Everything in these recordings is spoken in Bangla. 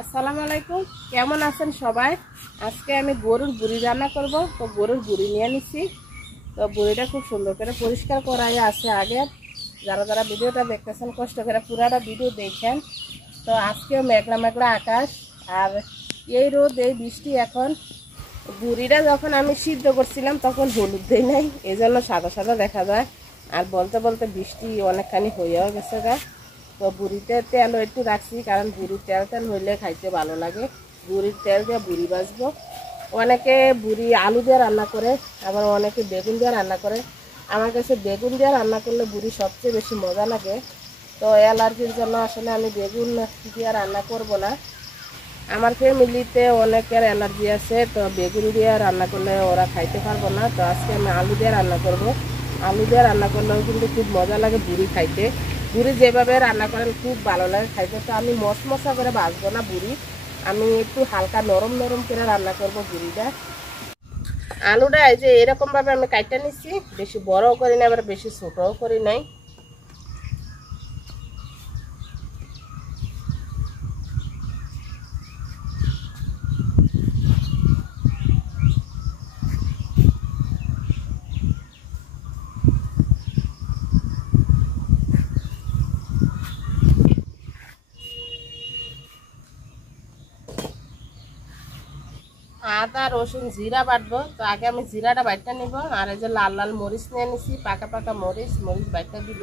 আসসালামু আলাইকুম, কেমন আছেন সবাই? আজকে আমি গরুর বুড়ি রান্না করব। তো গরুর বুড়ি নিয়ে নিচ্ছি। তো বুড়িটা খুব সুন্দর করে পরিষ্কার করাই আছে আগে। যারা যারা ভিডিওটা দেখতেছেন কষ্ট করে পুরাটা ভিডিও দেখেন। তো আজকেও মেঘলা মেঘলা আকাশ আর এই রোদ এই বৃষ্টি। এখন বুড়িটা যখন আমি সিদ্ধ করছিলাম তখন হলুদ দেই নাই, এই জন্য সাদা সাদা দেখা যায়। আর বলতে বলতে বৃষ্টি অনেকখানি হয়েও গেছে গা। তো বুড়িতে তেলও একটু রাখছি, কারণ বুড়ির তেল তেল হইলে খাইতে ভালো লাগে। বুড়ির তেল দিয়ে বুড়ি ভাজবো। অনেকে বুড়ি আলু দিয়ে রান্না করে, আবার অনেকে বেগুন দিয়ে রান্না করে। আমার কাছে বেগুন দিয়ে রান্না করলে বুড়ি সবচেয়ে বেশি মজা লাগে। তো অ্যালার্জির জন্য আসলে আমি বেগুন দিয়ে রান্না করব না। আমার ফ্যামিলিতে অনেকের অ্যালার্জি আছে, তো বেগুন দিয়ে রান্না করলে ওরা খাইতে পারবো না। তো আজকে আমি আলু দিয়ে রান্না করব। আলু দিয়ে রান্না করলেও কিন্তু খুব মজা লাগে বুড়ি খাইতে। বুড়ি যেভাবে রান্না করেন খুব ভালো লাগে খাইতে। তো আমি মশমশা করে ভাজবো না বুড়ি, আমি একটু হালকা নরম নরম করে রান্না করব বুড়িটা। আলুটা এই যে এরকমভাবে আমি কাটতে নিচ্ছি, বেশি বড়ও করি না আবার বেশি ছোটও করি নাই। আদা রসুন জিরা বাটবো। তো আগে আমি জিরাটা বাইটটা নিব। আর এই যে লাল লাল মরিচ নিয়ে নিছি, পাকা পাকা মরিচ বাইটটা দিব।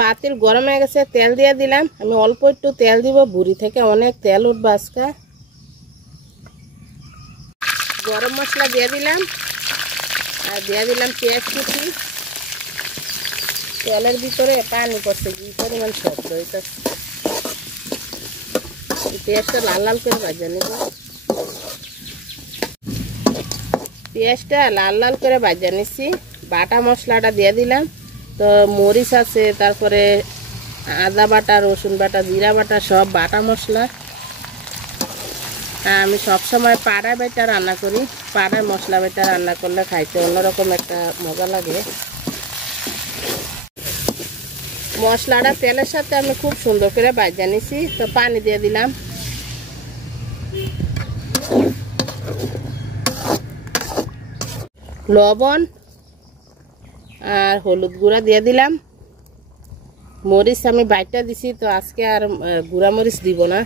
পাতিল গরম হয়ে গেছে, তেল দিয়ে দিলাম। আমি অল্প একটু তেল দিব, বুড়ি থেকে অনেক তেল উঠবে আজকে। গরম মশলা দিয়ে দিলাম আর দিয়ে দিলাম পেঁয়াজ কুচি। তেলের ভিতরে পানি পড়ছে, কি পরিমাণ শব্দ হইতেছে। পেঁয়াজটা লাল লাল করে ভাজা নিব। পেঁয়াজটা লাল লাল করে ভাজা নিচ্ছি। বাটা মশলাটা দিয়ে দিলাম। তো মরিচ আছে, তারপরে আদা বাটা, রসুন বাটা, জিরা বাটা, সব বাটা মশলা। আমি সবসময় পাড়ায় বেটা রান্না করি। পাড়ায় মশলা বেটা রান্না করলে খাইতে অন্যরকম একটা মজা লাগে। মশলাটা তেলের সাথে আমি খুব সুন্দর করে ভাজা নিছি। তো পানি দিয়ে দিলাম। লবণ আর হলুদ গুঁড়া দিয়ে দিলাম। মরিচ আমি বাইটা দিছি, তো আজকে আর গুঁড়া মরিচ দিব না।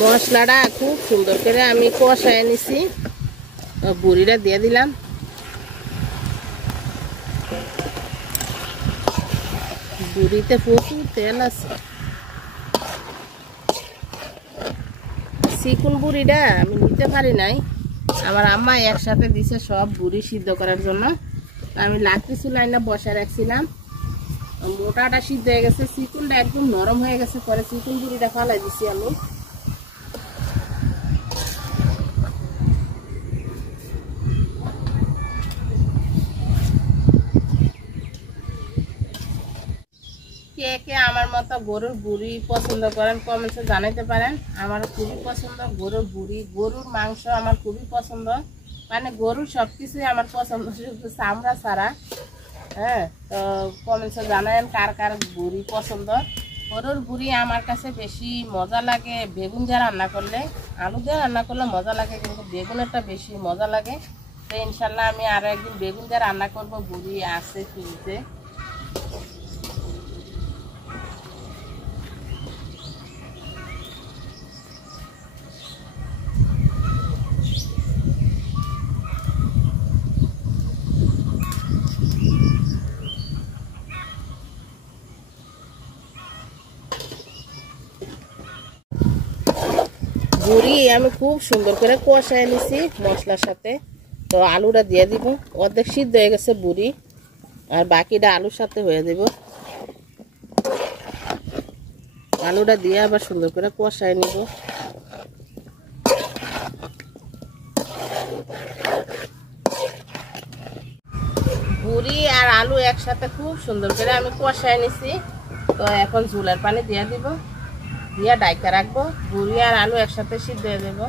মশলাটা খুব সুন্দর করে আমি কষায় নিছি। বুড়িটা দিয়ে দিলাম। বুড়িতে প্রচুর তেল আছে। চিকুন বুড়িটা আমি নিতে পারি নাই, আমার আম্মা একসাথে দিছে সব বুড়ি সিদ্ধ করার জন্য। আমি লাকড়ি চুলায় না বসায় রাখছিলাম। মোটাটা সিদ্ধ হয়ে গেছে, চিকুনটা একদম নরম হয়ে গেছে। পরে চিকুন বুড়িটা ফালাই দিছি আমি। কে কে আমার মতো গরুর বুড়ি পছন্দ করেন কমেন্টে জানাইতে পারেন। আমার খুবই পছন্দ গরুর বুড়ি, গরুর মাংস আমার খুবই পছন্দ। মানে গরুর সব কিছুই আমার পছন্দ, শুধু চামড়া ছাড়া। হ্যাঁ, তো কমেন্টে জানাবেন কার কার বুড়ি পছন্দ। গরুর বুড়ি আমার কাছে বেশি মজা লাগে বেগুন দিয়ে রান্না করলে। আলু দিয়ে রান্না করলে মজা লাগে, কিন্তু বেগুনেরটা বেশি মজা লাগে। তো ইনশাল্লাহ আমি আরও একদিন বেগুন দিয়ে রান্না করবো। বুড়ি আছে ফ্রিজে। বুড়ি আমি খুব সুন্দর করে কষায় নিছি মশলার সাথে। তো আলুটা দিয়ে দিব, অর্ধেক সিদ্ধ হয়ে গেছে বুড়ি, আর বাকিটা আলুর সাথে হয়ে দেব। আলুটা দিয়ে আবার সুন্দর করে কষায় নিব। বুড়ি আর আলু একসাথে খুব সুন্দর করে আমি কষায় নিছি। তো এখন ঝোলের পানি দিয়ে দিব, দিয়ে ডাইকা রাখবো। বুড়ি আর আলু একসাথে সিদ্ধ হয়ে দেব।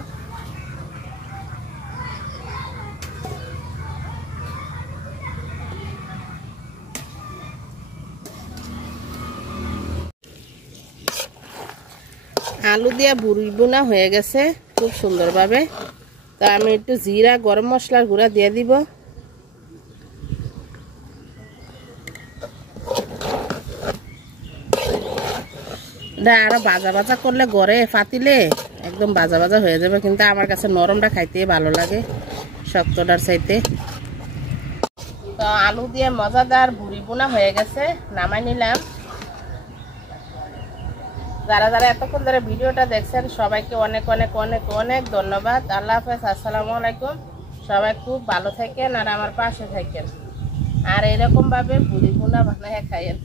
আলু দিয়া বুড়ি বোনা হয়ে গেছে খুব সুন্দরভাবে। তো আমি একটু জিরা গরম মশলার গুঁড়া দিয়ে দিব। আরো ভাজা ভাজা করলে গড়ে ফাতিলে একদম ভাজা ভাজা হয়ে যাবে, কিন্তু আমার কাছে নরমটা খাইতে ভালো লাগে শক্তটার চাইতে। তো আলু দিয়ে মজাদার বুড়ি বোনা হয়ে গেছে, নামাই নিলাম। যারা যারা এতক্ষণ ধরে ভিডিওটা দেখছেন সবাইকে অনেক অনেক অনেক অনেক ধন্যবাদ। আল্লাহ হাফেজ, আসসালামু আলাইকুম। সবাই খুব ভালো থাকেন আর আমার পাশে থাকেন, আর এরকম ভাবে বুড়ি বোনা বানায় খাইয়েন।